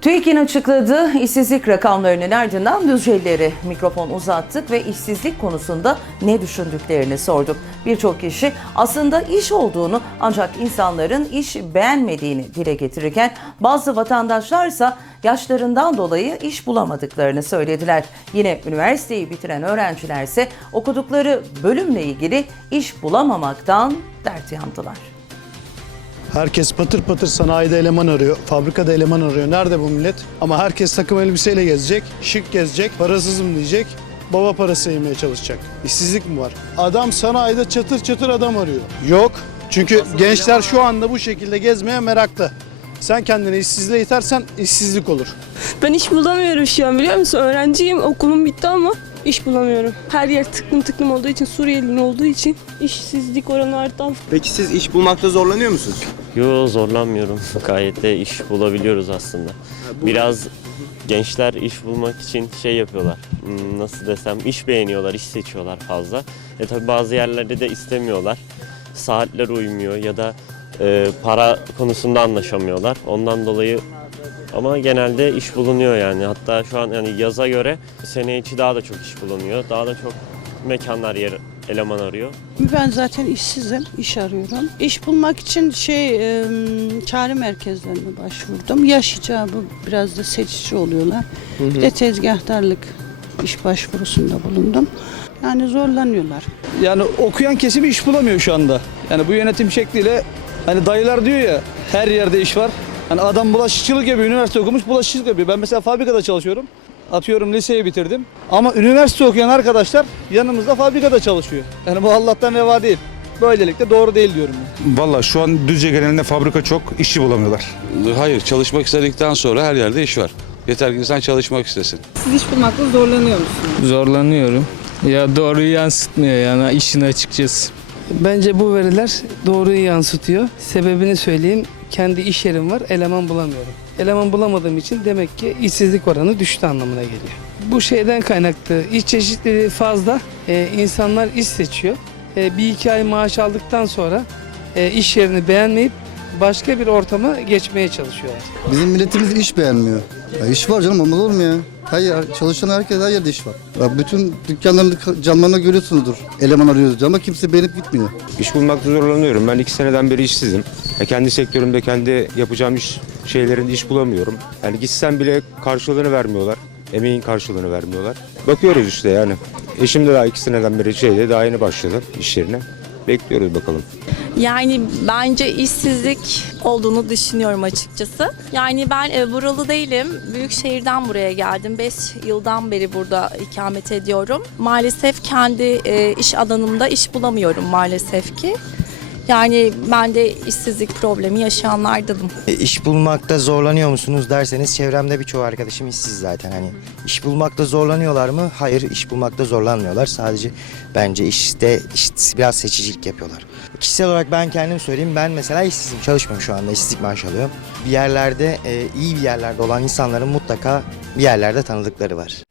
TÜİK'in açıkladığı işsizlik rakamlarının ardından Düzce'lileri mikrofon uzattık ve işsizlik konusunda ne düşündüklerini sorduk. Birçok kişi aslında iş olduğunu ancak insanların iş beğenmediğini dile getirirken bazı vatandaşlarsa yaşlarından dolayı iş bulamadıklarını söylediler. Yine üniversiteyi bitiren öğrencilerse okudukları bölümle ilgili iş bulamamaktan dert yandılar. Herkes patır patır sanayide eleman arıyor, fabrikada eleman arıyor. Nerede bu millet? Ama herkes takım elbiseyle gezecek, şık gezecek, parasızım diyecek. Baba parası yemeye çalışacak. İşsizlik mi var? Adam sanayide çatır çatır adam arıyor. Yok. Çünkü gençler şu anda bu şekilde gezmeye meraklı. Sen kendini işsizliğe itersen işsizlik olur. Ben iş bulamıyorum şu an biliyor musun? Öğrenciyim, okulum bitti ama iş bulamıyorum. Her yer tıklım tıklım olduğu için, Suriyelinin olduğu için işsizlik oranı arttı. Peki siz iş bulmakta zorlanıyor musunuz? Yo zorlanmıyorum. Gayet de iş bulabiliyoruz aslında. Biraz gençler iş bulmak için şey yapıyorlar. Hmm, Nasıl desem iş beğeniyorlar, iş seçiyorlar fazla. E tabi bazı yerlerde de istemiyorlar. Saatler uymuyor ya da e, para konusunda anlaşamıyorlar. Ondan dolayı ama genelde iş bulunuyor yani. Hatta şu an yani yaza göre sene içi daha da çok iş bulunuyor. Daha da çok mekanlar yer eleman arıyor. Ben zaten işsizim, iş arıyorum. İş bulmak için şey e, çağrı merkezlerine başvurdum. Yaş icabı biraz da seçici oluyorlar. Bir de tezgahtarlık iş başvurusunda bulundum. Yani zorlanıyorlar. Yani okuyan kesim iş bulamıyor şu anda. Yani bu yönetim şekliyle hani dayılar diyor ya her yerde iş var. Hani adam bulaşıkçılık yapıyor, üniversite okumuş bulaşıkçılık yapıyor. Ben mesela fabrikada çalışıyorum. Atıyorum liseyi bitirdim. Ama üniversite okuyan arkadaşlar yanımızda fabrikada çalışıyor. Yani bu Allah'tan reva değil. Böylelikle doğru değil diyorum. ben. Valla şu an Düzce genelinde fabrika çok, işçi bulamıyorlar. Hayır, çalışmak istedikten sonra her yerde iş var. Yeter ki insan çalışmak istesin. Siz iş bulmakta zorlanıyor musunuz? Zorlanıyorum. Ya doğruyu yansıtmıyor yani işin açıkçası. Bence bu veriler doğruyu yansıtıyor. Sebebini söyleyeyim. Kendi iş yerim var, eleman bulamıyorum. Eleman bulamadığım için demek ki işsizlik oranı düştü anlamına geliyor. Bu şeyden kaynaklı. İş çeşitliliği fazla. Ee, insanlar iş seçiyor. Ee, bir iki ay maaş aldıktan sonra e, iş yerini beğenmeyip başka bir ortama geçmeye çalışıyorlar. Bizim milletimiz iş beğenmiyor. Ya iş var canım olmaz olur mu ya? Hayır çalışan herkes her yerde iş var. Ya bütün dükkanların camlarına görüyorsunuzdur. Eleman arıyoruz ama kimse beğenip gitmiyor. İş bulmakta zorlanıyorum. Ben iki seneden beri işsizim. Ya kendi sektörümde kendi yapacağım iş şeylerinde iş bulamıyorum. Yani gitsem bile karşılığını vermiyorlar. Emeğin karşılığını vermiyorlar. Bakıyoruz işte yani. Eşim de daha iki seneden beri şeyde daha yeni başladı iş yerine. Bekliyoruz bakalım. Yani bence işsizlik olduğunu düşünüyorum açıkçası. Yani ben e, buralı değilim. Büyük şehirden buraya geldim. 5 yıldan beri burada ikamet ediyorum. Maalesef kendi e, iş alanımda iş bulamıyorum maalesef ki. Yani ben de işsizlik problemi yaşayanlardanım. İş bulmakta zorlanıyor musunuz derseniz çevremde birçok arkadaşım işsiz zaten. Hani iş bulmakta zorlanıyorlar mı? Hayır, iş bulmakta zorlanmıyorlar. Sadece bence işte, işte biraz seçicilik yapıyorlar. Kişisel olarak ben kendim söyleyeyim. Ben mesela işsizim, çalışmıyorum şu anda. işsizlik maaşı alıyorum. Bir yerlerde, e, iyi bir yerlerde olan insanların mutlaka bir yerlerde tanıdıkları var.